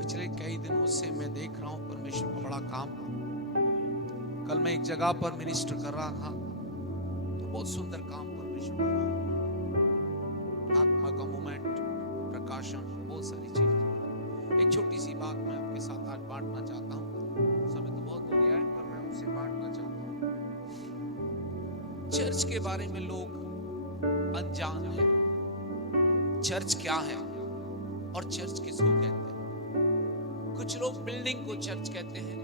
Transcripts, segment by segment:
पिछले कई दिनों से मैं देख रहा हूं परमेश्वर का बड़ा काम। कल मैं एक जगह पर मिनिस्टर कर रहा था तो बहुत सुंदर काम परमेश्वर का, आत्मा का मोमेंट, प्रकाशन, बहुत सारी चीजें। एक छोटी सी बात मैं आपके साथ आज बांटना चाहता हूँ। समय तो बहुत हो गया है पर मैं उसे बांटना चाहता हूँ। चर्च के बारे में लोग अनजान है। चर्च क्या है और चर्च किसको कहते हैं? कुछ लोग बिल्डिंग को चर्च कहते हैं,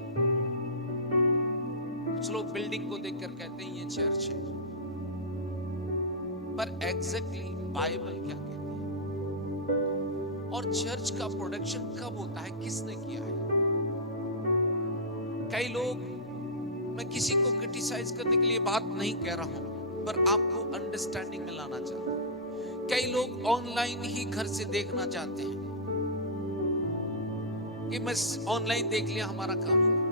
कुछ लोग बिल्डिंग को देखकर कहते हैं ये चर्च है। पर एग्जैक्टली बाइबल क्या कहती है और चर्च का प्रोडक्शन कब होता है, किसने किया है? कई लोग, मैं किसी को क्रिटिसाइज करने के लिए बात नहीं कह रहा हूं पर आपको अंडरस्टैंडिंग में लाना चाहता हूं। कई लोग ऑनलाइन ही घर से देखना चाहते हैं कि बस ऑनलाइन देख लिया हमारा काम होगा।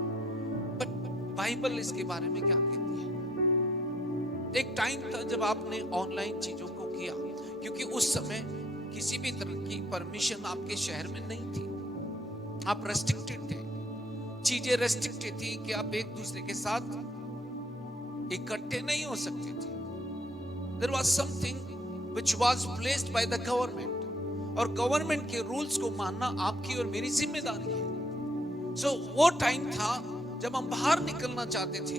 बट बाइबल इसके बारे में क्या कहती है? एक टाइम था जब आपने ऑनलाइन चीजों को किया, क्योंकि उस समय किसी भी तरह की परमिशन आपके शहर में नहीं थी। आप रेस्ट्रिक्टेड थे, चीजें रेस्ट्रिक्टेड थी कि आप एक दूसरे के साथ इकट्ठे नहीं हो सकते थे। There was something which was placed by the government, और गवर्नमेंट के रूल्स को मानना आपकी और मेरी जिम्मेदारी है। सो वो टाइम था जब हम बाहर निकलना चाहते थे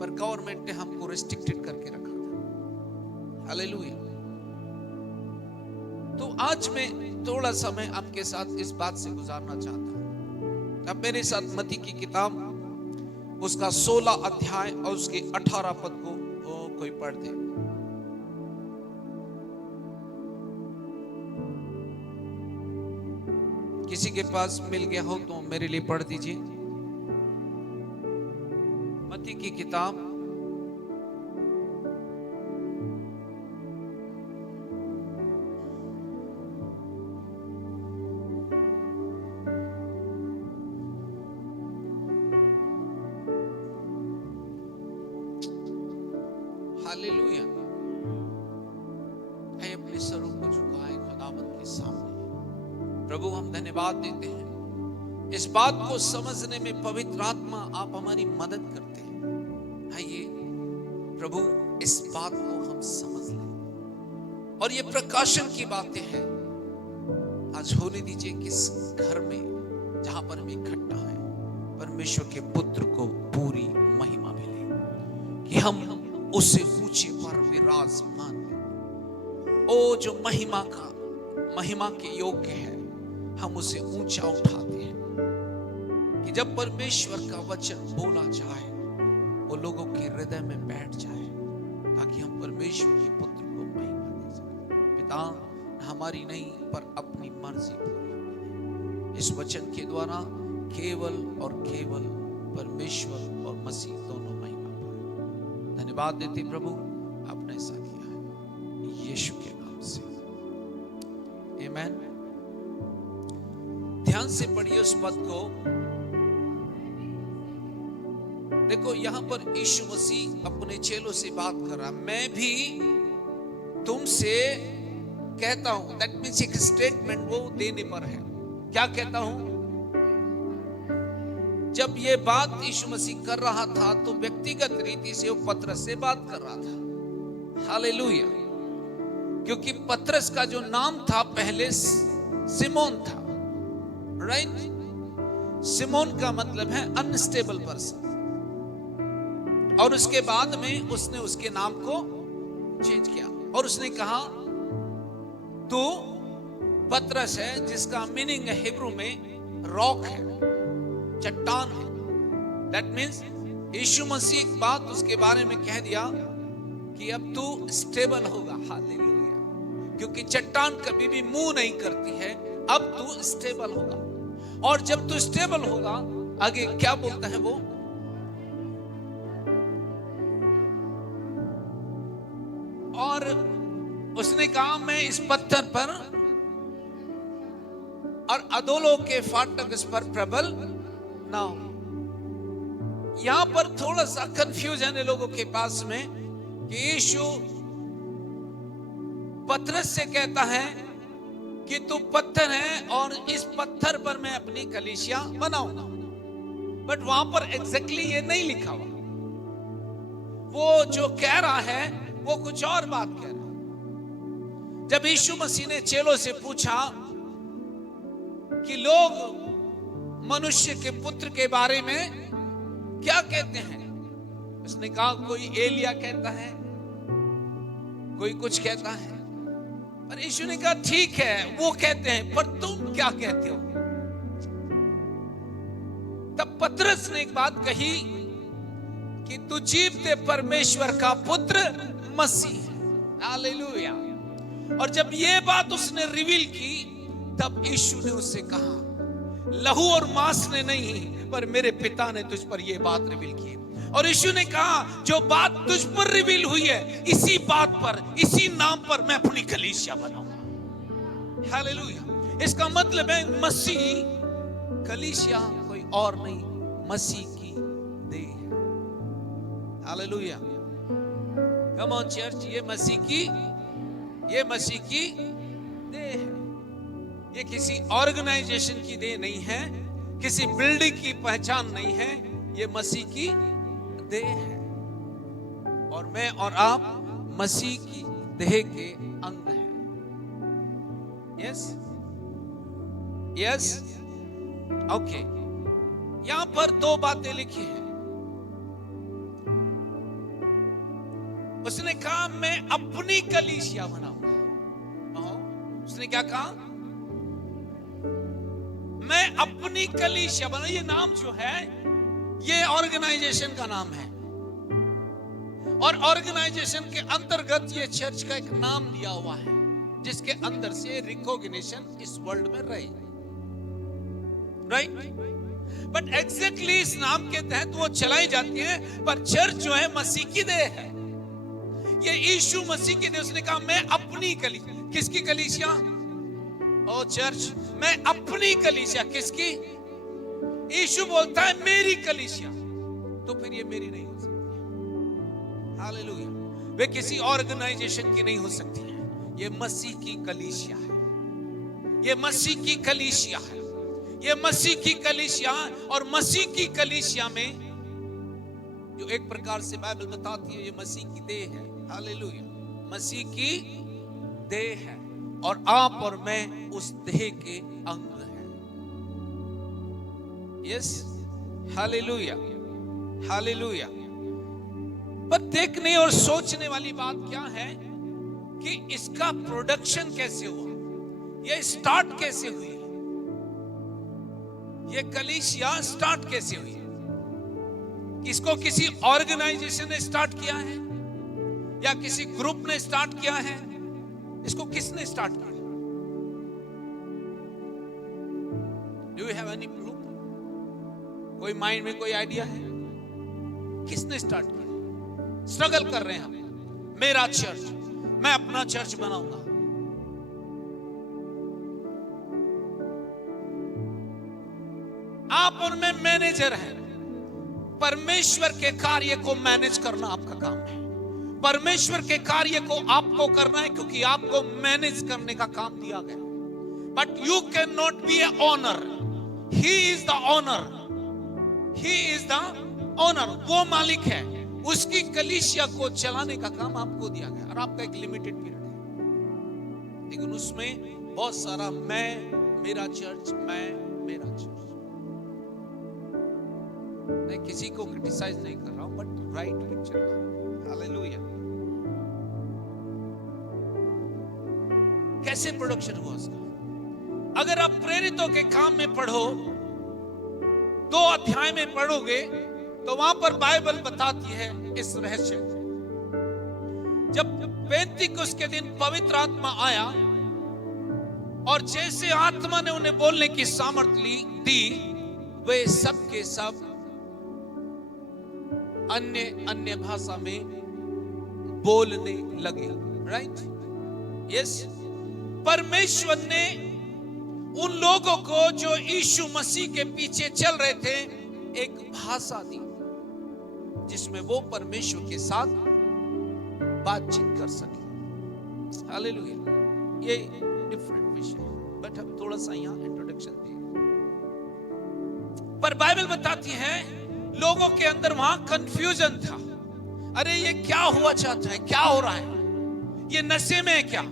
पर गवर्नमेंट ने हमको रेस्ट्रिक्टेड करके रखा था। हालेलुया। तो आज मैं थोड़ा समय आपके साथ इस बात से गुजारना चाहता हूं। अब मेरे साथ मत्ती की किताब उसका 16 अध्याय और उसके 18 पद को कोई पढ़ दे। किसी के पास मिल गया हो तो मेरे लिए पढ़ दीजिए। मत्ती की किताब हालेलुया। है अपने सरों को झुकाए खुदावंद के सामने। प्रभु हम धन्यवाद देते हैं इस बात को समझने में पवित्र आत्मा आप हमारी मदद करते हैं। आइए प्रभु इस बात को हम समझ लें और ये प्रकाशन की बातें हैं आज होने दीजिए किस घर में जहां पर हम इकट्ठा हैं परमेश्वर के पुत्र को पूरी महिमा मिले कि हम उससे ऊंचे पर विराजमान हैं। ओ जो महिमा के योग्य है हम उसे ऊंचा उठाते हैं कि जब परमेश्वर का वचन बोला जाए वो लोगों के हृदय में बैठ जाए ताकि हम परमेश्वर के पुत्र को महिमा दे सकें। पिता हमारी नहीं पर अपनी मर्जी पूरी करें। इस वचन के द्वारा केवल और केवल परमेश्वर और मसीह दोनों महिमा पाए। धन्यवाद देते प्रभु आपने ऐसा किया है यीशु के नाम से, आमीन। ध्यान से पढ़िए उस पद को। देखो यहां पर यीशु मसीह अपने चेलों से बात कर रहा, मैं भी तुमसे कहता हूं। दैट मींस एक स्टेटमेंट वो देने पर है। क्या कहता हूं? जब ये बात यीशु मसीह कर रहा था तो व्यक्तिगत रीति से वो पतरस से बात कर रहा था। हालेलुया। क्योंकि पतरस का जो नाम था पहले सिमोन था, राइट? सिमोन का मतलब है अनस्टेबल पर्सन, और उसके बाद में उसने उसके नाम को चेंज किया और उसने कहा तू पतरस है, जिसका मीनिंग हिब्रू में रॉक है, चट्टान है। दैट मींस यीशु मसीह एक बात उसके बारे में कह दिया कि अब तू स्टेबल होगा। हालेलुया। क्योंकि चट्टान कभी भी मूव नहीं करती है, अब तू स्टेबल होगा। और जब तू स्टेबल होगा आगे क्या बोलता है वो? और उसने कहा मैं इस पत्थर पर और अधोलोक के फाटक इस पर प्रबल ना हो। यहां पर थोड़ा सा कंफ्यूजन है लोगों के पास में कि यीशु पतरस से कहता है कि तू पत्थर है और इस पत्थर पर मैं अपनी कलीसिया बनाऊंगा। बट वहां पर एग्जैक्टली ये नहीं लिखा हुआ। वो जो कह रहा है वो कुछ और बात कह रहा है। जब यीशु मसीह ने चेलों से पूछा कि लोग मनुष्य के पुत्र के बारे में क्या कहते हैं, उसने कहा कोई एलिया कहता है, कोई कुछ कहता है। पर यीशु ने कहा ठीक है वो कहते हैं, पर तुम क्या कहते हो? तब पतरस ने एक बात कही कि तू जीवते परमेश्वर का पुत्र मसीह है। हालेलुया। और जब ये बात उसने रिवील की, तब यीशु ने उससे कहा लहू और मांस ने नहीं, पर मेरे पिता ने तुझ पर यह बात रिवील की। और यीशु ने कहा जो बात तुझ पर रिवील हुई है, इसी बात पर, इसी नाम पर मैं अपनी कलीसिया बनाऊंगा। हालेलुया। इसका मतलब है मसीह, कलीसिया कोई और नहीं, मसीह की देह है। हालेलुया। कम ऑन चर्च, ये मसीह की देह है। ये किसी ऑर्गेनाइजेशन की देह नहीं है, किसी बिल्डिंग की पहचान नहीं है, ये मसीह की देह है। और मैं और आप मसीह की देह के अंग हैं। Yes yes okay. यहां पर दो बातें लिखी हैं। उसने कहा मैं अपनी कलीसिया बनाऊंगा। उसने क्या कहा? मैं अपनी कलीसिया बना। ये नाम जो है ये ऑर्गेनाइजेशन का नाम है, और ऑर्गेनाइजेशन के अंतर्गत ये चर्च का एक नाम दिया हुआ है, जिसके अंदर से रिकॉग्निशन इस वर्ल्ड में रहे। राइट? बट एग्जैक्टली इस नाम के तहत वो चलाई जाती है, पर चर्च जो है मसीह की देह है। ये यीशु मसीह की देह। उसने कहा मैं अपनी कलीसिया। किसकी कलीसिया? ओ चर्च, मैं अपनी कलीसिया। किसकी? यीशु बोलता है मेरी कलीसिया, तो फिर ये मेरी नहीं हो सकती। हालेलुया। वे किसी ऑर्गेनाइजेशन की नहीं हो सकती है। ये मसीह की कलीसिया है। ये मसीह की कलीसिया है। ये मसीह की कलीसिया। और मसीह की कलीसिया में जो एक प्रकार से बाइबल बताती है, ये मसीह की देह है। हालेलुया। मसीह की देह है, और आप और मैं उस देह के अंग हैं। Yes, hallelujah hallelujah. पर देखने और सोचने वाली बात क्या है कि इसका प्रोडक्शन कैसे हुआ, ये स्टार्ट कैसे हुई, ये कलीसिया स्टार्ट कैसे हुई? इसको किसी ऑर्गेनाइजेशन ने स्टार्ट किया है या किसी ग्रुप ने स्टार्ट किया है? इसको किसने स्टार्ट किया? Do you have any clue? कोई माइंड में कोई आइडिया है? किसने स्टार्ट किया? स्ट्रगल कर रहे हैं हम, मेरा चर्च, मैं अपना चर्च बनाऊंगा। आप और मैं मैनेजर हैं। परमेश्वर के कार्य को मैनेज करना आपका काम है। परमेश्वर के कार्य को आपको करना है, क्योंकि आपको मैनेज करने का काम दिया गया। But you can not be a owner. He is the owner. He is the owner. वो मालिक है। उसकी कलीसिया को चलाने का काम आपको दिया गया, और आपका एक लिमिटेड पीरियड है। लेकिन उसमें बहुत सारा मैं, मेरा चर्च, मैं, मेरा चर्च। मैं किसी को क्रिटिसाइज नहीं कर रहा हूं, बट राइट में चल रहा हूं। हालेलुया। कैसे प्रोडक्शन हुआ उसका? अगर आप प्रेरितों के काम में पढ़ो, 2 अध्याय में पढ़ोगे, तो वहां पर बाइबल बताती है इस रहस्य। जब पेंतिकुस्त के दिन पवित्र आत्मा आया, और जैसे आत्मा ने उन्हें बोलने की सामर्थ्य दी, वे सब के सब अन्य अन्य भाषा में बोलने लगे। राइट? यस। परमेश्वर ने उन लोगों को जो यीशु मसीह के पीछे चल रहे थे एक भाषा दी, जिसमें वो परमेश्वर के साथ बातचीत कर सके। हालेलुया। ये डिफरेंट विषय है। बट हम थोड़ा सा यहाँ इंट्रोडक्शन दिए। पर बाइबल बताती है लोगों के अंदर वहां कंफ्यूजन था। अरे ये क्या हुआ चाहता है, क्या हो रहा है, ये नशे में है क्या?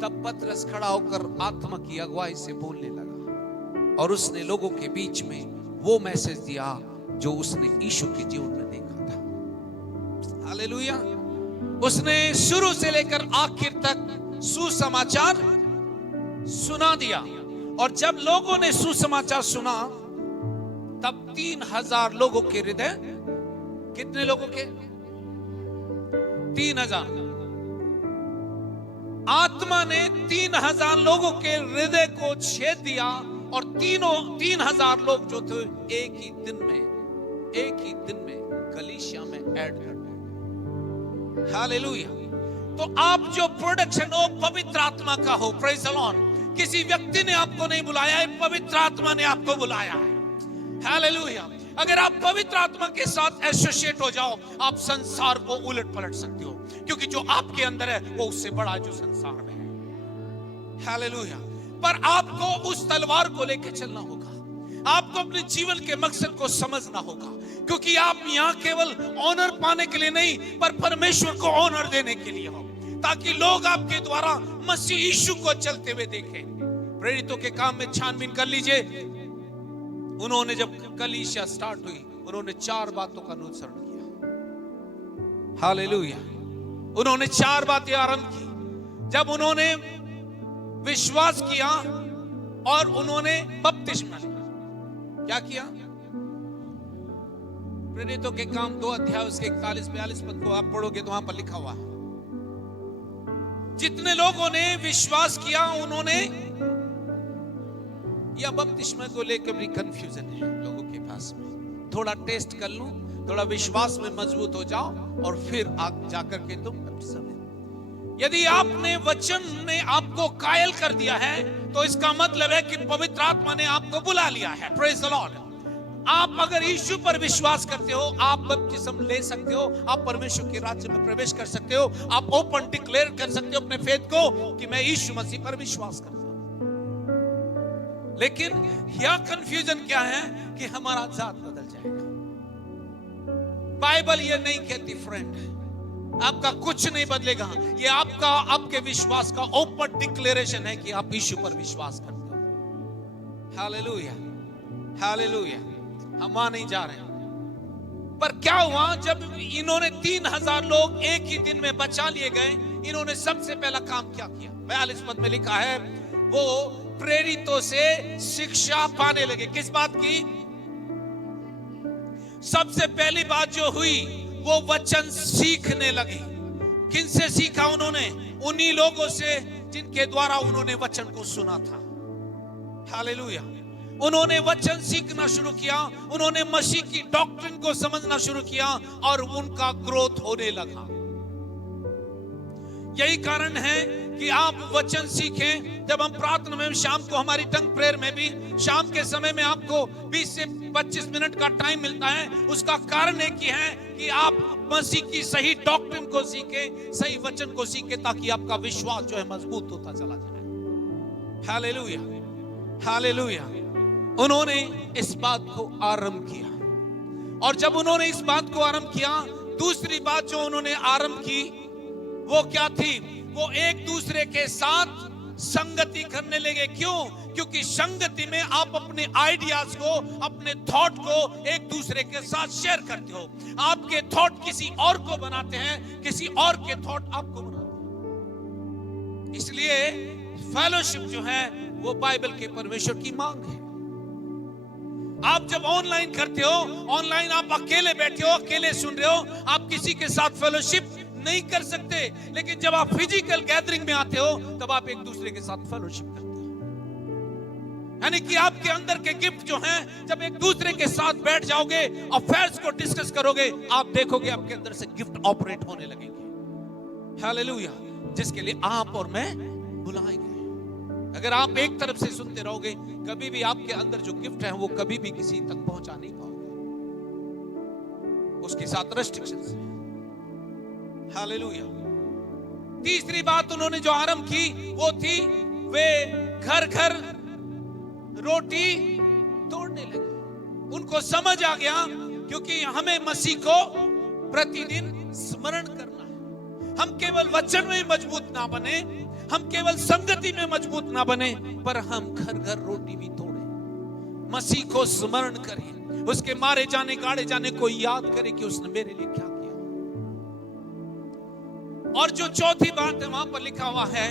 तब पतरस खड़ा होकर आत्मा की अगुवाई से बोलने लगा और उसने लोगों के बीच में वो मैसेज दिया जो उसने यीशु के जीवन में देखा था। हालेलुया। उसने शुरू से लेकर आखिर तक सुसमाचार सुना दिया। और जब लोगों ने सुसमाचार सुना तब 3000 लोगों के हृदय, कितने लोगों के? 3000। आत्मा ने 3000 लोगों के हृदय को छेद दिया और 3000 लोग जो थे एक ही दिन में कलीसिया में ऐड कर दिए। हालेलुया। तो आप जो प्रोडक्शन हो पवित्र आत्मा का हो। Praise the Lord. किसी व्यक्ति ने आपको नहीं बुलाया है, पवित्र आत्मा ने आपको बुलाया है। हालेलुया। अगर आप पवित्र आत्मा के साथ एसोसिएट हो जाओ, आप संसार को उलट पलट सकते हो, क्योंकि जो आपके अंदर है वो उससे बड़ा जो संसार में है। हालेलुया। पर आपको उस तलवार को लेकर चलना होगा। आपको अपने जीवन के मकसद को समझना होगा, क्योंकि आप यहाँ केवल ऑनर पाने के लिए नहीं, पर परमेश्वर को ऑनर देने के लिए हो, ताकि लोग आपके द्वारा मसीह यीशु को चलते हुए देखें। प्रेरितों के काम में छानबीन कर लीजिए। उन्होंने जब कलीसिया स्टार्ट हुई, उन्होंने 4 बातों का अनुसरण किया। हालेलुया। उन्होंने 4 बातें आरंभ की। जब उन्होंने विश्वास किया और उन्होंने बपतिस्मा लिया। क्या किया? प्रेरितों के काम 2 अध्याय उसके 41-42 पद को आप पढ़ोगे तो वहां पर लिखा हुआ है, जितने लोगों ने विश्वास किया उन्होंने, या बपतिस्मा को लेकर भी कंफ्यूजन है लोगों के पास में। थोड़ा टेस्ट कर लूं, थोड़ा विश्वास में मजबूत हो जाओ और फिर आप जाकर के तुम बपतिस्मा। यदि आपने वचन ने आपको कायल कर दिया है तो इसका मतलब है कि पवित्र आत्मा ने आपको बुला लिया है। Praise the Lord. आप अगर यीशु पर विश्वास करते हो, आप बपतिस्मा ले सकते हो, आप परमेश्वर के राज्य में प्रवेश कर सकते हो। आप ओपन डिक्लेयर कर सकते हो अपने फेथ को कि मैं यीशु मसीह पर विश्वास करता हूं। लेकिन यह कंफ्यूजन क्या है कि हमारा जात बदल जाएगा। बाइबल ये नहीं कहती फ्रेंड, आपका कुछ नहीं बदलेगा। ये आपके विश्वास का ओपन डिक्लेरेशन है कि आप यीशु पर विश्वास करते हो। Hallelujah, hallelujah. हम वहां नहीं जा रहे। पर क्या हुआ जब इन्होंने 3000 लोग एक ही दिन में बचा लिए गए? इन्होंने सबसे पहला काम क्या किया? 42 पद में लिखा है, वो प्रेरितों से शिक्षा पाने लगे। किस बात की? सबसे पहली बात जो हुई वो वचन सीखने लगे। किनसे सीखा उन्होंने? उन्हीं लोगों से जिनके द्वारा उन्होंने वचन को सुना था। हालेलुया। उन्होंने वचन सीखना शुरू किया, उन्होंने मसीह की डॉक्ट्रिन को समझना शुरू किया और उनका ग्रोथ होने लगा। यही कारण है कि आप वचन सीखें। जब हम प्रार्थना में, शाम को हमारी टंग प्रेयर में भी शाम के समय में आपको 20 से 25 मिनट का टाइम मिलता है। उसका कारण है कि आप मसीह की सही डॉक्ट्रिन को सीखें, सही वचन को सीखें, ताकि आपका विश्वास जो है मजबूत होता चला जाए। Hallelujah, hallelujah. उन्होंने इस बात को आरंभ किया, और जब उन्होंने इस बात को आरंभ किया, दूसरी बात जो उन्होंने आरंभ की वो क्या थी? वो एक दूसरे के साथ संगति करने लगे। क्यों? क्योंकि संगति में आप अपने आइडियाज को, अपने थॉट को एक दूसरे के साथ शेयर करते हो। आपके थॉट किसी और को बनाते हैं, किसी और के थॉट आपको बनाते हैं। इसलिए फेलोशिप जो है वो बाइबल के परमेश्वर की मांग है। आप जब ऑनलाइन करते हो, ऑनलाइन आप अकेले बैठे हो, अकेले सुन रहे हो, आप किसी के साथ फेलोशिप नहीं कर सकते। लेकिन जब आप फिजिकल गैदरिंग में आते हो तब आप एक दूसरे के साथ फेलोशिप करते हो। यानी कि आपके अंदर के गिफ्ट जो हैं, जब एक दूसरे के साथ बैठ जाओगे, अफेयर्स को डिस्कस करोगे, आप देखोगे आपके अंदर से गिफ्ट ऑपरेट होने लगेंगे। हालेलुया। जिसके लिए आप और मैं बुलाए गए। अगर आप एक तरफ से सुनते रहोगे, कभी भी आपके अंदर जो गिफ्ट है वो कभी भी किसी तक पहुंचा नहीं पाओगे। उसके साथ रेस्ट्रिक्शंस है। हालेलुया। तीसरी बात उन्होंने जो आरंभ की वो थी वे घर घर रोटी तोड़ने लगे। उनको समझ आ गया क्योंकि हमें मसीह को प्रतिदिन स्मरण करना है। हम केवल वचन में मजबूत ना बने, हम केवल संगति में मजबूत ना बने, पर हम घर घर रोटी भी तोड़े, मसीह को स्मरण करें, उसके मारे जाने गाड़े जाने को याद करें कि उसने मेरे लिए क्या किया। और जो चौथी बात है वहां पर लिखा हुआ है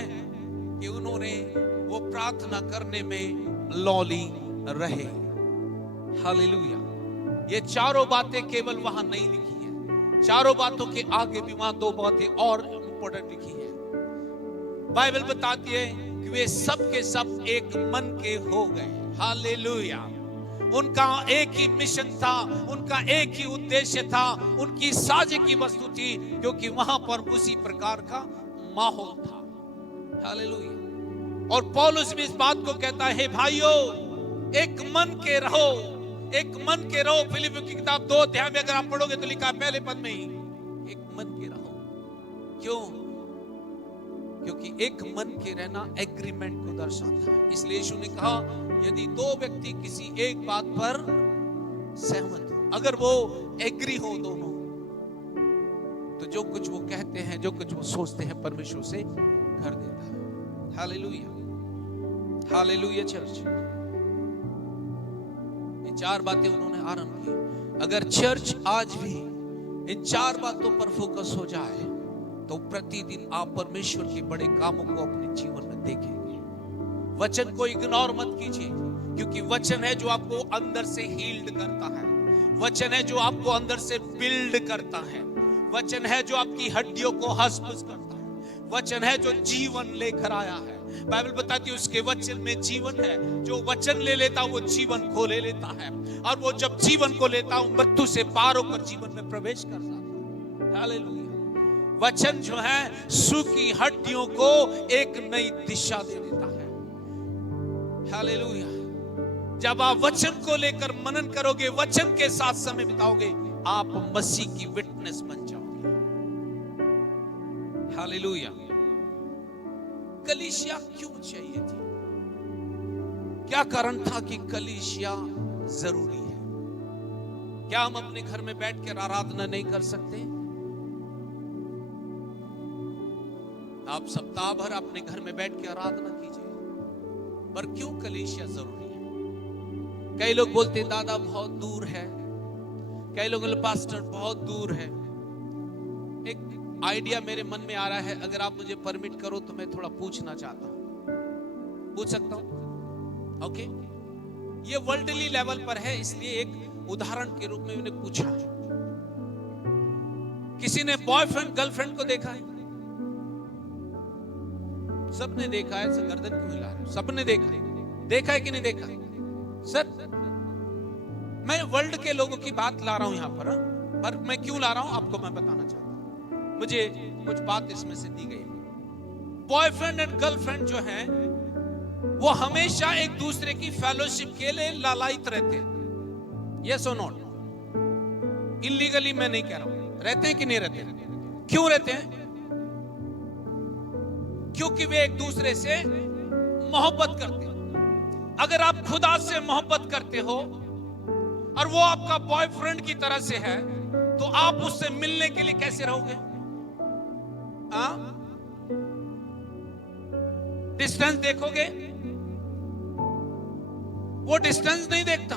कि उन्होंने वो प्रार्थना करने में लौली रहे। हालेलुया। ये चारों बातें केवल वहां नहीं लिखी है, चारों बातों के आगे भी वहां दो बातें और इंपॉर्टेंट लिखी है। बाइबल बताती है कि वे सब के सब एक मन के हो गए। हालेलुया। उनका एक ही मिशन था, उनका एक ही उद्देश्य था, उनकी साझे की वस्तु थी, क्योंकि वहां पर उसी प्रकार का माहौल था। हालेलुया। और पौलुस भी इस बात को कहता है, भाइयों एक मन के रहो, एक मन के रहो। फिलिपियों की किताब 2 अध्याय में अगर आप पढ़ोगे तो लिखा है पहले पद में ही, एक मन के रहो। क्यों? क्योंकि एक मन के रहना एग्रीमेंट को दर्शाता है। इसलिए यीशु ने कहा, यदि 2 व्यक्ति किसी एक बात पर सहमत हो, अगर वो एग्री हो दोनों, तो जो कुछ वो कहते हैं, जो कुछ वो सोचते हैं, परमेश्वर से कर देता है। हालेलुया। Hallelujah church. ये 4 बातें उन्होंने आरंभ की। अगर चर्च आज भी इन 4 बातों पर फोकस हो जाए तो प्रतिदिन आप परमेश्वर के बड़े कामों को अपने जीवन में देखेंगे। वचन को इग्नोर मत कीजिए, क्योंकि वचन है जो आपको अंदर से हील्ड करता है, वचन है जो आपको अंदर से बिल्ड करता है, वचन है जो आपकी हड्डियों को हंस-फुस करता है, वचन है जो जीवन लेकर आया है। बाइबल बताती है उसके वचन में जीवन है। जो वचन ले लेता वो जीवन को ले लेता है, और वो जब जीवन को लेता है मृत्यु से पार होकर जीवन में प्रवेश कर जाता है। हालेलुया। वचन जो है सूखी हड्डियों को एक नई दिशा दे देता है। हालेलुया। जब आप वचन को लेकर मनन करोगे, वचन के साथ समय बिताओगे, आप मसीह की विटनेस बन जाओगे। हालेलुया। कलीसिया क्यों चाहिए थी? क्या कारण था कि कलीसिया जरूरी है? क्या हम अपने घर में बैठकर आराधना नहीं कर सकते? आप सप्ताह भर अपने घर में बैठ के आराधना कीजिए, पर क्यों कलीसिया जरूरी है? कई लोग बोलते हैं दादा बहुत दूर है, कई लोग बोलते पास्टर बहुत दूर है। एक आइडिया मेरे मन में आ रहा है, अगर आप मुझे परमिट करो तो मैं थोड़ा पूछना चाहता हूं। पूछ सकता हूं? ओके। ये वर्ल्डली लेवल पर है, इसलिए एक उदाहरण के रूप में मैंने पूछा। किसी ने बॉयफ्रेंड गर्लफ्रेंड को देखा है? सबने देखा है। सर गर्दन क्यों हिला रहे हो? सबने देखा है। देखा है कि नहीं देखा? सर मैं वर्ल्ड के लोगों की बात ला रहा हूं यहां पर मैं क्यों ला रहा हूं आपको मैं बताना चाहता हूं। मुझे कुछ बात इसमें से दी गई। बॉयफ्रेंड एंड गर्लफ्रेंड जो है वो हमेशा एक दूसरे की फेलोशिप के लिए लालायित रहते हैं। यस और नॉट? इलीगली मैं नहीं कह रहा हूं, रहते हैं कि नहीं रहते? क्यों रहते हैं? क्योंकि वे एक दूसरे से मोहब्बत करते हैं। अगर आप खुदा से मोहब्बत करते हो और वो आपका बॉयफ्रेंड की तरह से है, तो आप उससे मिलने के लिए कैसे रहोगे? डिस्टेंस देखोगे? वो डिस्टेंस नहीं देखता।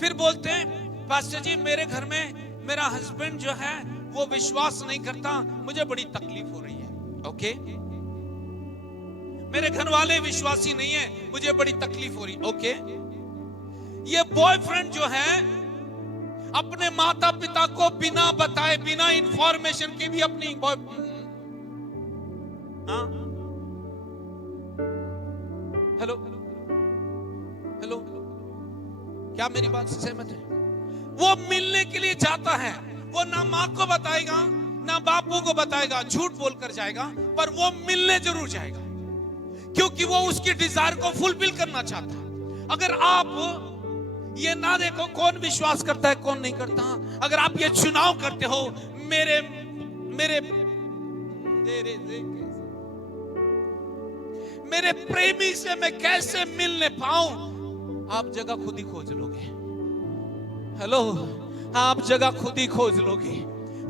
फिर बोलते हैं पास्टर जी मेरे घर में मेरा हस्बैंड जो है वो विश्वास नहीं करता, मुझे बड़ी तकलीफ हो रही है। ओके। मेरे घर वाले विश्वासी नहीं है, मुझे बड़ी तकलीफ हो रही। ओके। ये बॉयफ्रेंड जो है अपने माता पिता को बिना बताए, बिना इंफॉर्मेशन के भी अपनी हेलो हेलो, क्या मेरी बात से सहमत है? वो मिलने के लिए जाता है, वो ना मां को बताएगा ना बापू को बताएगा, झूठ बोलकर जाएगा, पर वो मिलने जरूर जाएगा, क्योंकि वो उसकी डिजायर को फुलफिल करना चाहता है। अगर आप ये ना देखो कौन विश्वास करता है कौन नहीं करता, अगर आप ये चुनाव करते हो मेरे मेरे प्रेमी से मैं कैसे मिलने पाऊं, आप जगह खुद ही खोज लोगे। हेलो, आप जगह खुद ही खोज लोगे।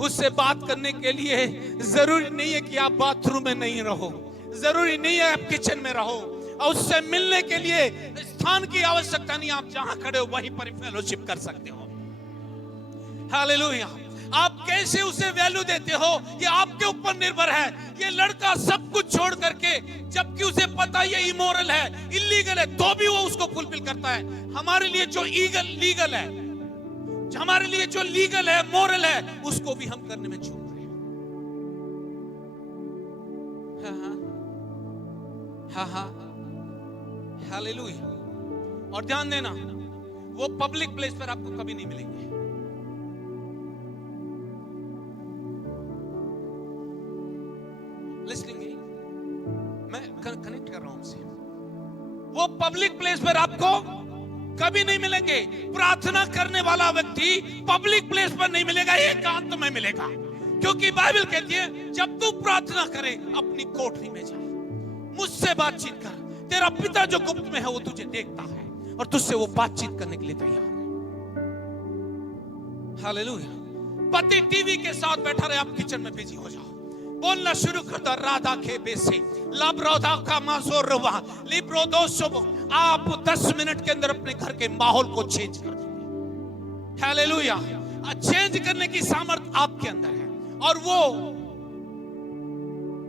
उससे बात करने के लिए जरूरी नहीं है कि आप बाथरूम में नहीं रहो, जरूरी नहीं है आप किचन में रहो, और उससे मिलने के लिए स्थान की आवश्यकता नहीं, आप जहां खड़े हो वहीं पर फेलोशिप कर सकते हो। हालेलुया। आप कैसे उसे वैल्यू देते हो ये आपके ऊपर निर्भर है। ये लड़का सब कुछ छोड़ करके, जबकि उसे पता ये इमोरल है, इलीगल है, तो भी वो उसको फुलफिल करता है। हमारे लिए जो लीगल है, हमारे लिए जो लीगल है, मोरल है, उसको भी हम करने में चूक रहे हैं। हाँ, हालेलुया। और ध्यान देना, वो पब्लिक प्लेस पर आपको कभी नहीं मिलेंगे। मैं कनेक्ट कर रहा हूं उनसे। वो पब्लिक प्लेस पर आपको कभी नहीं मिलेंगे। प्रार्थना करने वाला व्यक्ति पब्लिक प्लेस पर नहीं मिलेगा, एकांत में मिलेगा। क्योंकि बाइबल कहती है जब तू प्रार्थना करे अपनी कोठरी में जा, मुझसे बातचीत कर, तेरा पिता जो गुप्त में है वो तुझे देखता है और तुझसे वो बातचीत करने के लिए तैयार है। हालेलुया। पति टीवी के साथ बैठा रहे, आप किचन में बिजी हो जाओ, बोलना शुरू कर दो, राधा के बेसे लाब्रोधा का मासोरवा लिब्रोदोसो। आप 10 मिनट के अंदर अपने घर के माहौल को चेंज कर देंगे। हालेलुया। चेंज करने की सामर्थ्य आपके अंदर है और वो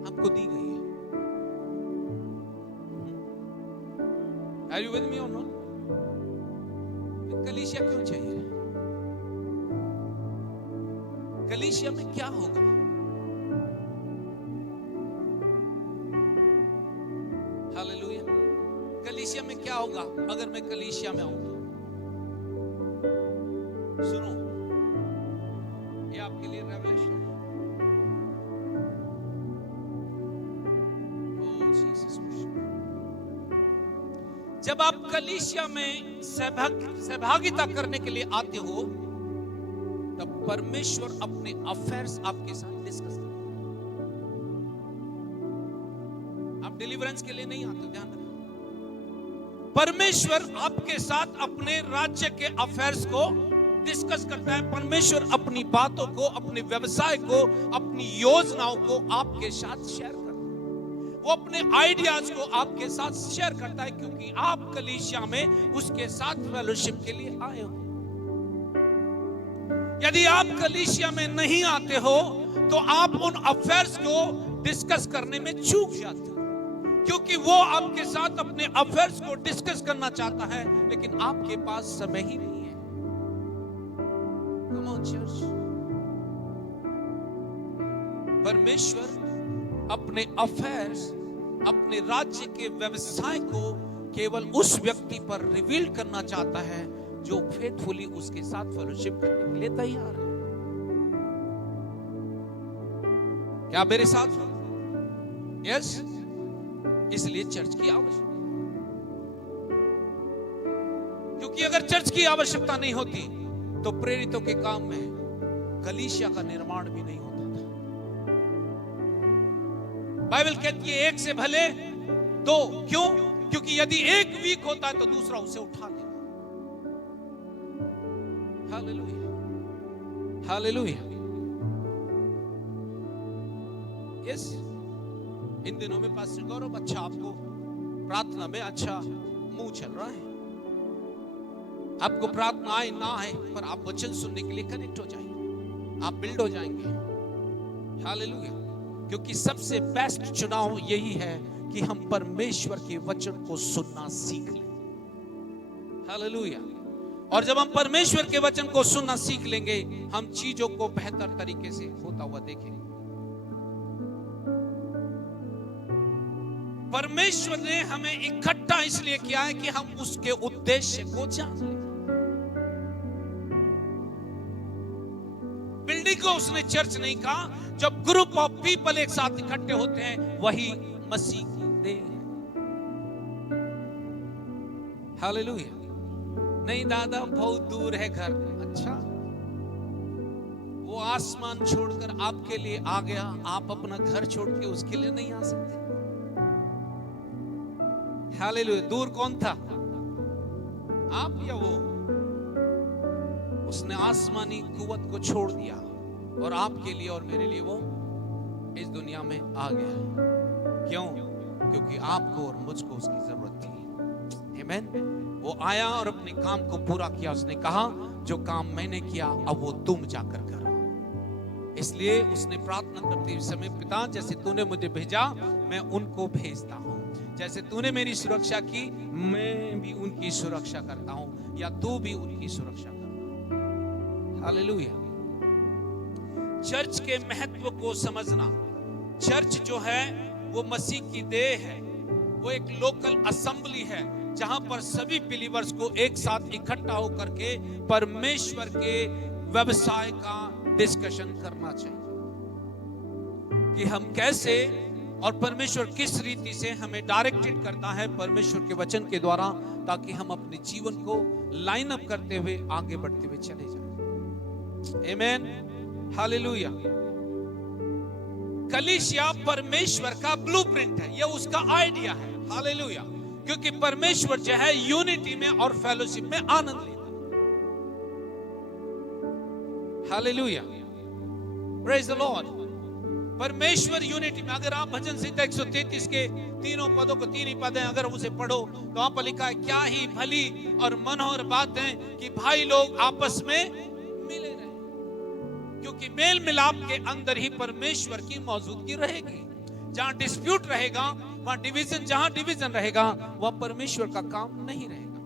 आपको दी गई है। Are you with me or not? कलीसिया क्यों चाहिए? कलीसिया में क्या होगा? हालेलुया। कलीसिया में क्या होगा अगर मैं कलीसिया में आऊंगा? सुनो, ये आपके लिए रेवलेशन है। ओह जीसस। जब आप कलीसिया में सहभागिता करने के लिए आते हो, तब परमेश्वर अपने अफेयर्स आपके साथ डिस्कस करते हैं। आप डिलीवरेंस के लिए नहीं आते, ध्यान रखिए। परमेश्वर आपके साथ अपने राज्य के अफेयर्स को डिस्कस करता है। परमेश्वर अपनी बातों को, अपने व्यवसाय को, अपनी योजनाओं को आपके साथ शेयर करता है। वो अपने आइडियाज को आपके साथ शेयर करता है, क्योंकि आप कलीसिया में उसके साथ फेलोशिप के लिए आए हो। यदि आप कलीसिया में नहीं आते हो तो आप उन अफेयर्स को डिस्कस करने में चूक जाते हो, क्योंकि वो आपके साथ अपने अफेयर्स को डिस्कस करना चाहता है, लेकिन आपके पास समय ही नहीं है। Come on, church. परमेश्वर अपने अफेयर्स, अपने राज्य के व्यवसाय को केवल उस व्यक्ति पर रिवील करना चाहता है जो फेथफुली उसके साथ फेलोशिप करने के लिए तैयार है। क्या मेरे साथ? यस। इसलिए चर्च की आवश्यकता, क्योंकि अगर चर्च की आवश्यकता नहीं होती तो प्रेरितों के काम में कलीसिया का निर्माण भी नहीं होता था। बाइबल कहती है एक से भले दो। क्यों? क्योंकि यदि एक वीक होता है तो दूसरा उसे उठा लेगा। Hallelujah, hallelujah. यस। इन दिनों में पास्टर गौरव, अच्छा आपको प्रार्थना में अच्छा मुंह चल रहा है, आपको प्रार्थना आए ना आए, पर आप वचन सुनने के लिए कनेक्ट हो जाएंगे, आप बिल्ड हो जाएंगे। हालेलुया। क्योंकि सबसे बेस्ट चुनाव यही है कि हम परमेश्वर के वचन को सुनना सीख लें। हालेलुया। और जब हम परमेश्वर के वचन को सुनना सीख लेंगे, हम चीजों को बेहतर तरीके से होता हुआ देखेंगे। परमेश्वर ने हमें इकट्ठा इसलिए किया है कि हम उसके उद्देश्य को जान लें। बिल्डिंग को उसने चर्च नहीं कहा। जब ग्रुप ऑफ पीपल एक साथ इकट्ठे होते हैं, वही मसीह की देह है। हालेलुया। नहीं दादा, बहुत दूर है घर। अच्छा, वो आसमान छोड़कर आपके लिए आ गया, आप अपना घर छोड़ के उसके लिए नहीं आ सकते? हालेलुया। दूर कौन था, आप या वो? उसने आसमानी कुव्वत को छोड़ दिया और आपके लिए और मेरे लिए वो इस दुनिया में आ गया। क्यों? क्योंकि आपको और मुझको उसकी जरूरत थी। आमीन। वो आया और अपने काम को पूरा किया। उसने कहा जो काम मैंने किया अब वो तुम जाकर करो। इसलिए उसने प्रार्थना करते हुए समय, पिता जैसे तूने मुझे भेजा मैं उनको भेजता हूं, जैसे तूने मेरी सुरक्षा की मैं भी उनकी सुरक्षा करता हूं, या तू भी उनकी सुरक्षा कर। हालेलुया। चर्च के महत्व को समझना। चर्च जो है वो मसीह की देह है। वो एक लोकल असेंबली है जहां पर सभी बिलीवर्स को एक साथ इकट्ठा होकर के परमेश्वर के व्यवसाय का डिस्कशन करना चाहिए कि हम कैसे और परमेश्वर किस रीति से हमें डायरेक्टेड करता है परमेश्वर के वचन के द्वारा, ताकि हम अपने जीवन को लाइन अप करते हुए आगे बढ़ते हुए चले जाएं। आमीन। हालेलुया। कलीसिया परमेश्वर का ब्लूप्रिंट है, यह उसका आइडिया है। हालेलुया। क्योंकि परमेश्वर जो है यूनिटी में और फेलोशिप में आनंद लेता है। हालेलुया। Praise the Lord. परमेश्वर यूनिटी में, अगर आप भजन संहिता 133 के तीनों पदों को, तीन ही पद हैं, अगर उसे पढ़ो तो वहां पर लिखा है, क्या ही भली और मनोहर बात है कि भाई लोग आपस में मिले रहे, क्योंकि मेल मिलाप के अंदर ही परमेश्वर की मौजूदगी रहेगी। जहां डिस्प्यूट रहेगा, वहां डिवीजन, जहां डिवीजन रहेगा वह परमेश्वर का काम नहीं रहेगा।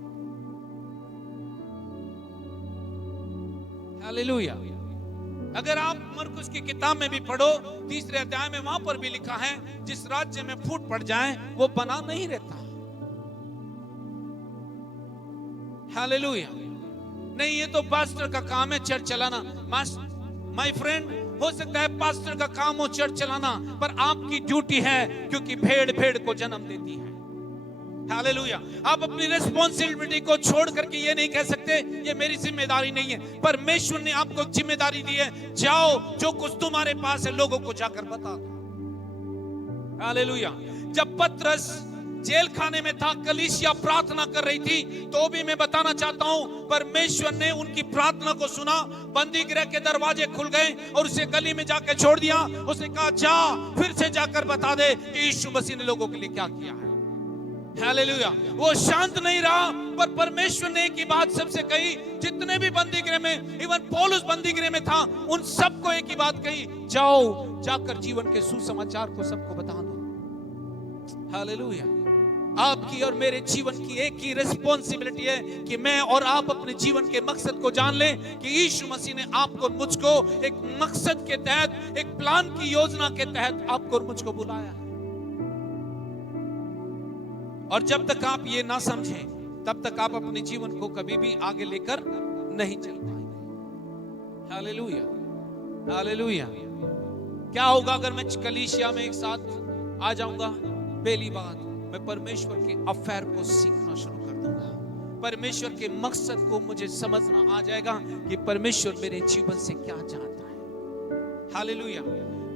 हालेलुया। अगर आप मरकुस की किताब में भी पढ़ो 3 अध्याय में, वहां पर भी लिखा है जिस राज्य में फूट पड़ जाए वो बना नहीं रहता। हालेलुया। नहीं, ये तो पास्टर का काम है चर्च चलाना। माय फ्रेंड, हो सकता है पास्टर का काम हो चर्च चलाना, पर आपकी ड्यूटी है, क्योंकि भेड़ भेड़ को जन्म देती है। हालेलुया। आप अपनी रिस्पॉन्सिबिलिटी को छोड़ करके ये नहीं कह सकते ये मेरी जिम्मेदारी नहीं है। परमेश्वर ने आपको जिम्मेदारी दी है, जाओ जो कुछ तुम्हारे पास है लोगों को जाकर बता दो। हालेलुया। जब पतरस जेल खाने में था, कलीसिया प्रार्थना कर रही थी, तो भी मैं बताना चाहता हूं परमेश्वर ने उनकी प्रार्थना को सुना। बंदी गृह के दरवाजे खुल गए और उसे गली में जाकर छोड़ दिया। उसने कहा जा फिर से जाकर बता दे कि यीशु मसीह ने लोगों के लिए क्या किया है। हालेलुया। वो शांत नहीं रहा, पर परमेश्वर ने एक ही बात सबसे कही। जितने भी बंदी गृह में, इवन पौलुस बंदी गृह में था, उन सबको एक ही बात कही, जाओ जाकर जीवन के सुसमाचार को सबको बता दो। हालेलुया। आपकी और मेरे जीवन की एक ही रिस्पॉन्सिबिलिटी है कि मैं और आप अपने जीवन के मकसद को जान लें कि यीशु मसीह ने आपको और मुझको एक मकसद के तहत, एक प्लान की योजना के तहत आपको और मुझको बुलाया है। और जब तक आप ये ना समझें तब तक आप अपने जीवन को कभी भी आगे लेकर नहीं चल पाएंगे। हालेलुया। हालेलुया। क्या होगा अगर मैं कलीसिया में एक साथ आ जाऊंगा? पहली बात, मैं परमेश्वर के अफेयर को सीखना शुरू कर दूंगा। परमेश्वर के मकसद को मुझे समझना आ जाएगा कि परमेश्वर मेरे जीवन से क्या चाहता है। हालेलुया।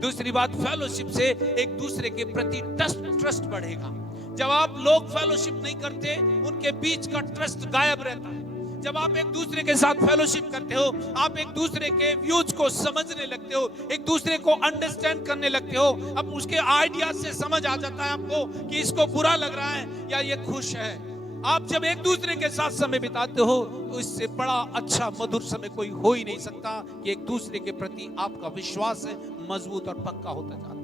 दूसरी बात, फेलोशिप से एक दूसरे के प्रति ट्रस्ट बढ़ेगा। जब आप लोग फेलोशिप नहीं करते, उनके बीच का ट्रस्ट गायब रहता है। जब आप एक दूसरे के साथ फेलोशिप करते हो, आप एक दूसरे के व्यूज को समझने लगते हो, एक दूसरे को अंडरस्टैंड करने लगते हो। अब उसके आइडिया से समझ आ जाता है आपको कि इसको बुरा लग रहा है या ये खुश है। आप जब एक दूसरे के साथ समय बिताते हो तो इससे बड़ा अच्छा मधुर समय कोई हो ही नहीं सकता कि एक दूसरे के प्रति आपका विश्वास है मजबूत और पक्का होता जाता है।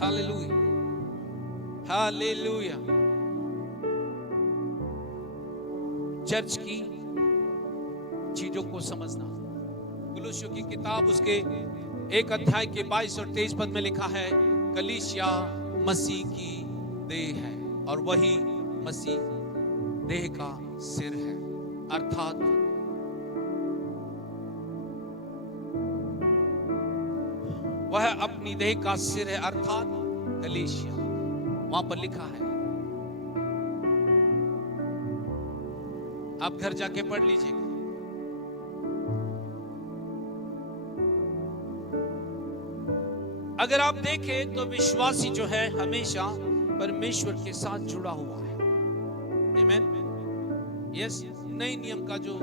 हालेलुया। हालेलुया। चर्च की चीजों को समझना। कुलुस्सियों की किताब उसके 1 अध्याय के 22 और 23 पद में लिखा है, कलीसिया मसीह की देह है और वही मसीह देह का सिर है, अर्थात वह अपनी देह का सिर है, अर्थात कलीसिया। वहां पर लिखा है, आप घर जाके पढ़ लीजिएगा। अगर आप देखें तो विश्वासी जो है हमेशा परमेश्वर के साथ जुड़ा हुआ है। आमीन। यस, नए नियम का जो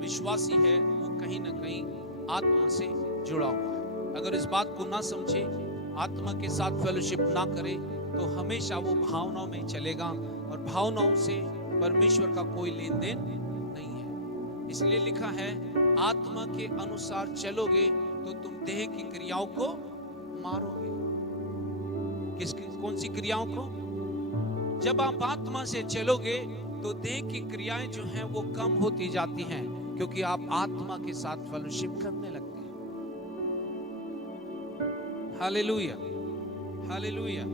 विश्वासी है वो कहीं ना कहीं आत्मा से जुड़ा हुआ है। अगर इस बात को ना समझे, आत्मा के साथ फेलोशिप ना करे, तो हमेशा वो भावनाओं में चलेगा और भावनाओं से परमेश्वर का कोई लेन देन नहीं है। इसलिए लिखा है, आत्मा के अनुसार चलोगे तो तुम देह की क्रियाओं को मारोगे। कौन सी क्रियाओं को? जब आप आत्मा से चलोगे तो देह की क्रियाएं जो हैं वो कम होती जाती हैं, क्योंकि आप आत्मा के साथ फेलोशिप करने लगते हैं। Hallelujah, hallelujah.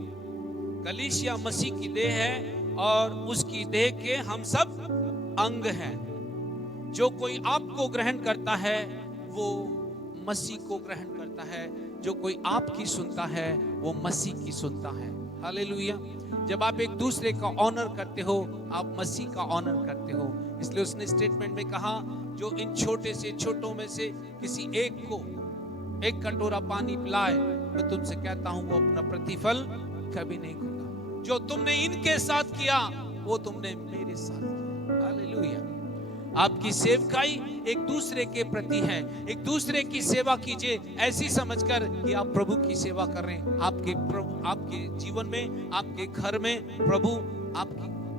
कलीसिया मसीह की देह है और उसकी देह के हम सब अंग हैं। जो कोई आपको ग्रहण करता है वो मसीह को ग्रहण करता है, जो कोई आपकी सुनता है वो मसीह की सुनता है। हालेलुया। जब आप एक दूसरे का ऑनर करते हो, आप मसीह का ऑनर करते हो। इसलिए उसने स्टेटमेंट में कहा, जो इन छोटे से छोटों में से किसी एक को एक कटोरा पानी पिलाए, मैं तुमसे कहता हूं वो अपना प्रतिफल कभी नहीं खोगा। जो तुमने इनके साथ किया वो तुमने मेरे साथ किया। हालेलुया। आपकी सेवकाई एक दूसरे के प्रति है। एक दूसरे की सेवा कीजिए ऐसी समझकर कि आप प्रभु की सेवा कर रहे हैं। आपके जीवन में, आपके घर में प्रभु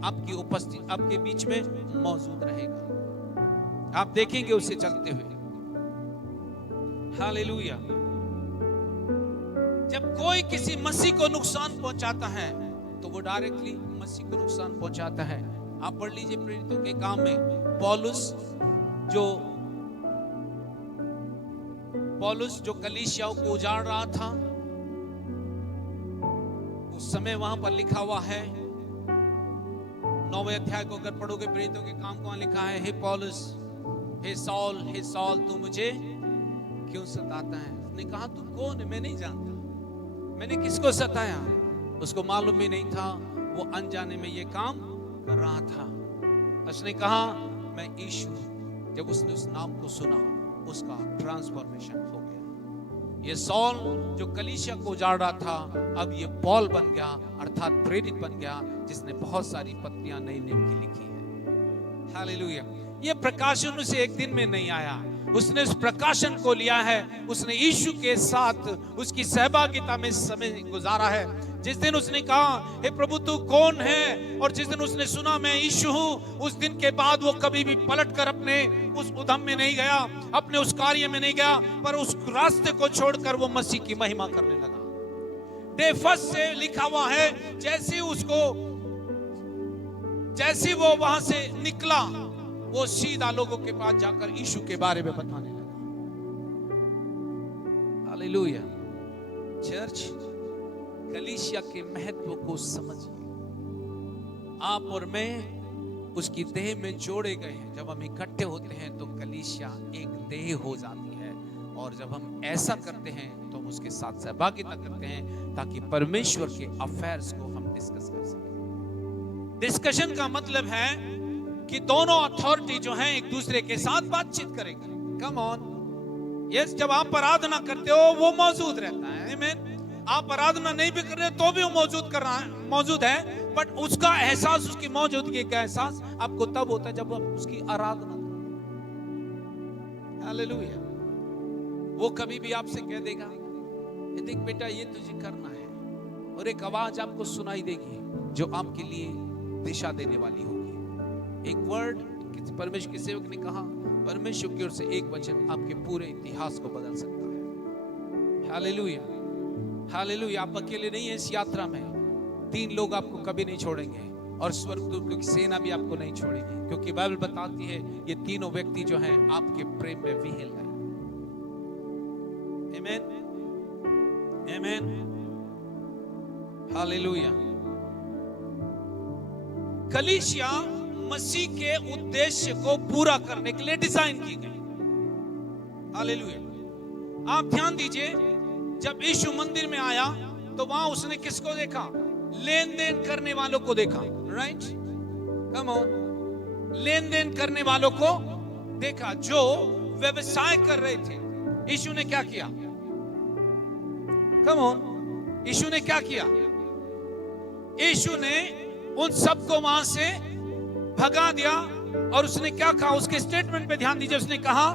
आपकी उपस्थिति आपके बीच में मौजूद रहेगा। आप देखेंगे उसे चलते हुए। हालेलुया। जब कोई किसी मसीह को नुकसान पहुंचाता है तो वो डायरेक्टली मसीह को नुकसान पहुंचाता है। आप पढ़ लीजिए प्रेरितों के काम में, पौलुस जो कलीसियाओं को उजाड़ रहा था, उस समय वहां पर लिखा हुआ है, 9वें अध्याय को अगर पढ़ोगे प्रेरितों के काम को, वहां लिखा है, हे पौलुस, हे सॉल तू मुझे क्यों सताता है? उसने कहा, तू कौन है? मैं नहीं जानता, मैंने किसको सताया? उसको मालूम भी नहीं था, वो अनजाने में ये काम कर रहा था। उसने कहा, मैं यीशु। जब उसने उस नाम को सुना, उसका ट्रांसफॉर्मेशन हो गया। ये सॉल जो कलीसिया को उजाड़ रहा था, अब ये पॉल बन गया, अर्थात प्रेरित बन गया, जिसने बहुत सारी पत्रियां नई नियम की लिखी है। हालेलुया। ये प्रकाशन उसे एक दिन में नहीं आया, उसने उस प्रकाशन को लिया है, उसने यीशु के साथ उसकी सहभागिता में समय गुजारा है। जिस दिन उसने कहा, हे प्रभु तू कौन है, और जिस दिन उसने सुना मैं यीशु हूं, उस दिन के बाद वो कभी भी पलट कर अपने उस उद्यम में नहीं गया, अपने उस कार्य में नहीं गया, पर उस रास्ते को छोड़कर वो मसीह की महिमा करने लगा। डे फर्स्ट से लिखा हुआ है, जैसे वो वहां से निकला, वो सीधा लोगों के पास जाकर यीशु के बारे में बताने लगा। हालेलुया। चर्च, कलीसिया के महत्व को समझिए। आप और मैं उसकी देह में जोड़े गए हैं। जब हम इकट्ठे होते हैं तो कलीसिया एक देह हो जाती है, और जब हम ऐसा करते हैं तो हम उसके साथ सहभागिता करते हैं, ताकि परमेश्वर के अफेयर्स को हम डिस्कस कर सकें। डिस्कशन का मतलब है कि दोनों अथॉरिटी जो हैं एक दूसरे के साथ बातचीत करेंगे। Come on. यस, जब आप आराधना करते हो वो मौजूद रहता है। आमीन। आप आराधना नहीं भी कर रहे तो भी वो मौजूद है, बट उसका एहसास, उसकी मौजूदगी का एहसास आपको तब होता है जब आप उसकी आराधना। हालेलुया। वो कभी भी आपसे कह देगा, देख बेटा ये तुझे करना है, और एक आवाज आपको सुनाई देगी जो आपके लिए दिशा देने वाली होगी। एक वर्ड, परमेश्वर के सेवक ने कहा, परमेश्वर की ओर से एक वचन आपके पूरे इतिहास को बदल सकता है। Hallelujah, hallelujah. आप अकेले नहीं है इस यात्रा में। 3 लोग आपको कभी नहीं छोड़ेंगे, और स्वर्गदूतों की सेना भी आपको नहीं छोड़ेगी, क्योंकि बाइबल बताती है ये तीनों व्यक्ति जो हैं आपके प्रेम में विहीन हैं। आमीन, आमीन, हालेलुया। कलीसिया मसीह के उद्देश्य को पूरा करने के लिए डिजाइन की गई। हालेलुया। आप ध्यान दीजिए, जब यीशु मंदिर में आया तो वहां उसने किसको देखा? लेन देन करने वालों को देखा। Right, come on. लेन देन करने वालों को देखा, जो व्यवसाय कर रहे थे। यीशु ने क्या किया? कम ऑन, यीशु ने क्या किया? यीशु ने उन सबको वहां से भगा दिया और उसने क्या कहा, उसके स्टेटमेंट पे ध्यान दीजिए। उसने कहा,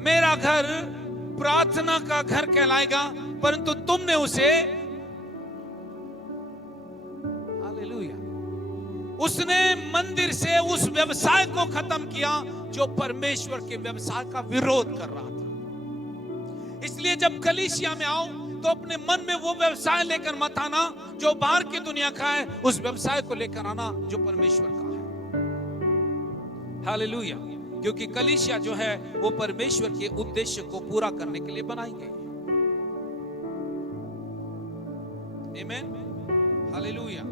मेरा घर प्रार्थना का घर कहलाएगा, परंतु तुमने उसे, हालेलुया, उसने मंदिर से उस व्यवसाय को खत्म किया जो परमेश्वर के व्यवसाय का विरोध कर रहा था। इसलिए जब कलीसिया में आओ तो अपने मन में वो व्यवसाय लेकर मत आना जो बाहर की दुनिया का है, उस व्यवसाय को लेकर आना जो परमेश्वर का है। हालेलुया। क्योंकि कलीसिया जो है वो परमेश्वर के उद्देश्य को पूरा करने के लिए बनाई गई है। आमीन, हालेलुया।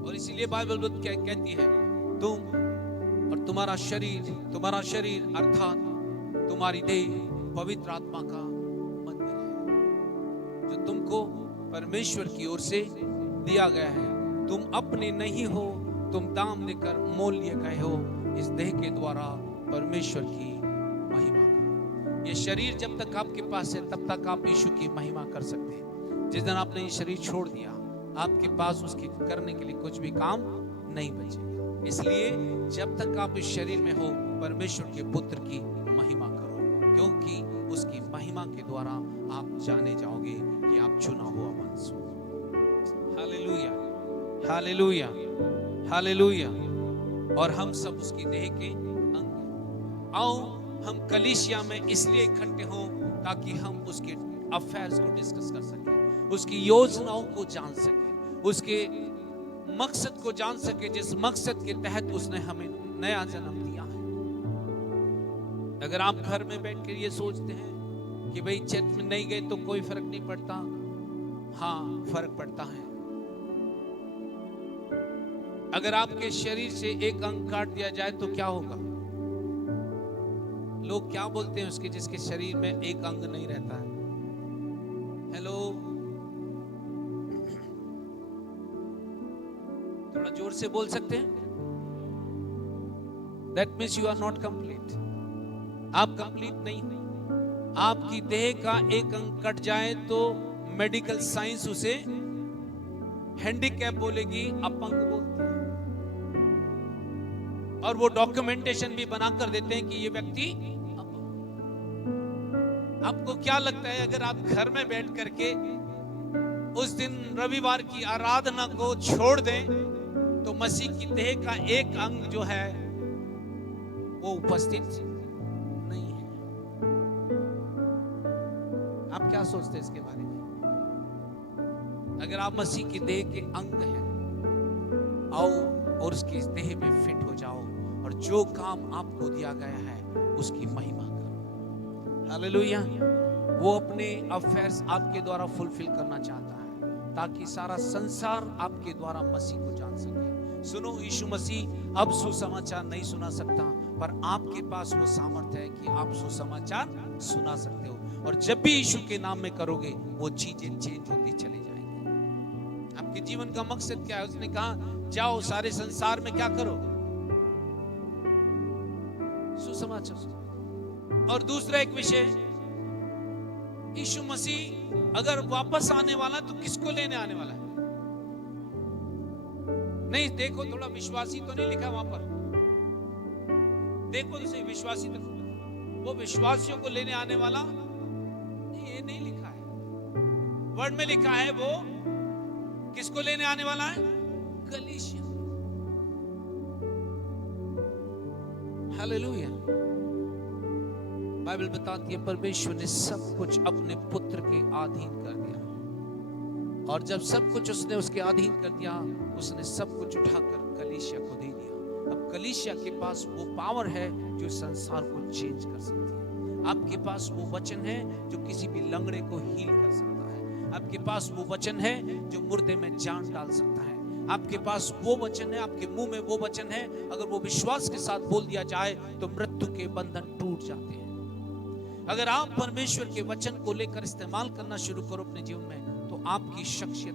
और इसीलिए बाइबल क्या कहती है, तुम और तुम्हारा शरीर अर्थात तुम्हारी देह पवित्र आत्मा का मंदिर है, जो तुमको परमेश्वर की ओर से दिया गया है। तुम अपने नहीं हो, तुम दाम देकर मोल लिए गए हो। इस देह के द्वारा परमेश्वर की महिमा करो। ये शरीर जब तक आपके पास है तब तक आप यीशु की महिमा कर सकते हैं। जिस दिन आपने ये शरीर छोड़ दिया, आपके पास उसके करने के लिए कुछ भी काम नहीं बचेगा। इसलिए जब तक आप इस शरीर में हो, परमेश्वर के पुत्र की महिमा करो, क्योंकि उसकी महिमा के द्वारा आप जाने जाओगे कि आप चुना हुआ वंश हो। Hallelujah, hallelujah, hallelujah. और हम सब उसकी देह के अंग हैं। आओ हम कलीसिया में इसलिए इकट्ठे हों ताकि हम उसके अफेयर्स को डिस्कस कर सकें, उसकी योजनाओं को जान सकें, उसके मकसद को जान सके, जिस मकसद के तहत उसने हमें नया जन्म दिया है। अगर आप घर में बैठ कर ये सोचते हैं कि भाई चर्च में नहीं गए तो कोई फर्क नहीं पड़ता, हाँ फर्क पड़ता है। अगर आपके शरीर से एक अंग काट दिया जाए तो क्या होगा? लोग क्या बोलते हैं उसके, जिसके शरीर में एक अंग नहीं रहता है? हेलो, थोड़ा जोर से बोल सकते हैं? That means you are not complete. आप कंप्लीट नहीं हो। आपकी देह का एक अंग कट जाए तो मेडिकल साइंस उसे हैंडीकैप बोलेगी, अपंग बोलती है। और वो डॉक्यूमेंटेशन भी बना कर देते हैं कि ये व्यक्ति अपंग। आपको क्या लगता है अगर आप घर में बैठ करके उस दिन रविवार की आराधना को छोड़ दें तो मसीह की देह का एक अंग जो है वो उपस्थित नहीं है? आप क्या सोचते हैं इसके बारे में? अगर आप मसीह की देह के अंग हैं, आओ और उसकी देह में फिट हो जाओ और जो काम आपको दिया गया है उसकी महिमा करो। हालेलुया। वो अपने अफेयर्स आपके द्वारा फुलफिल करना चाहता है ताकि सारा संसार आपके द्वारा मसीह को जान सके। सुनो, यीशु मसीह अब सुसमाचार नहीं सुना सकता, पर आपके पास वो सामर्थ्य है कि आप सुसमाचार सुना सकते हो। और जब भी यीशु के नाम में करोगे वो चीजें चेंज होती चली जाएंगी। आपके जीवन का मकसद क्या है? उसने कहा जाओ सारे संसार में क्या करो? सुसमाचार। और दूसरा एक विषय, यीशु मसीह अगर वापस आने वाला तो किसको लेने आने वाला है? नहीं, देखो थोड़ा विश्वासी तो नहीं लिखा वहां पर, देखो तो सही, विश्वासी तो, वो विश्वासियों को लेने आने वाला नहीं, ये नहीं लिखा है। वर्ड में लिखा है वो किसको लेने आने वाला है? कलीसिया। हालेलुया। बाइबल बताती है परमेश्वर ने सब कुछ अपने पुत्र के अधीन कर दिया, और जब सब कुछ उसने उसके अधीन कर दिया, उसने सब कुछ उठाकर कलीसिया को दे दिया। अब कलीसिया के पास वो पावर है जो संसार को चेंज कर सकती है। आपके पास वो वचन है जो किसी भी लंगड़े को हील कर सकता है। आपके पास वो वचन है जो मुर्दे में जान डाल सकता है। आपके पास वो वचन है, आपके मुंह में वो वचन है, अगर वो विश्वास के साथ बोल दिया जाए तो मृत्यु के बंधन टूट जाते हैं। अगर आप परमेश्वर के वचन को लेकर इस्तेमाल करना शुरू करो अपने जीवन में, तो आपकी शख्सियत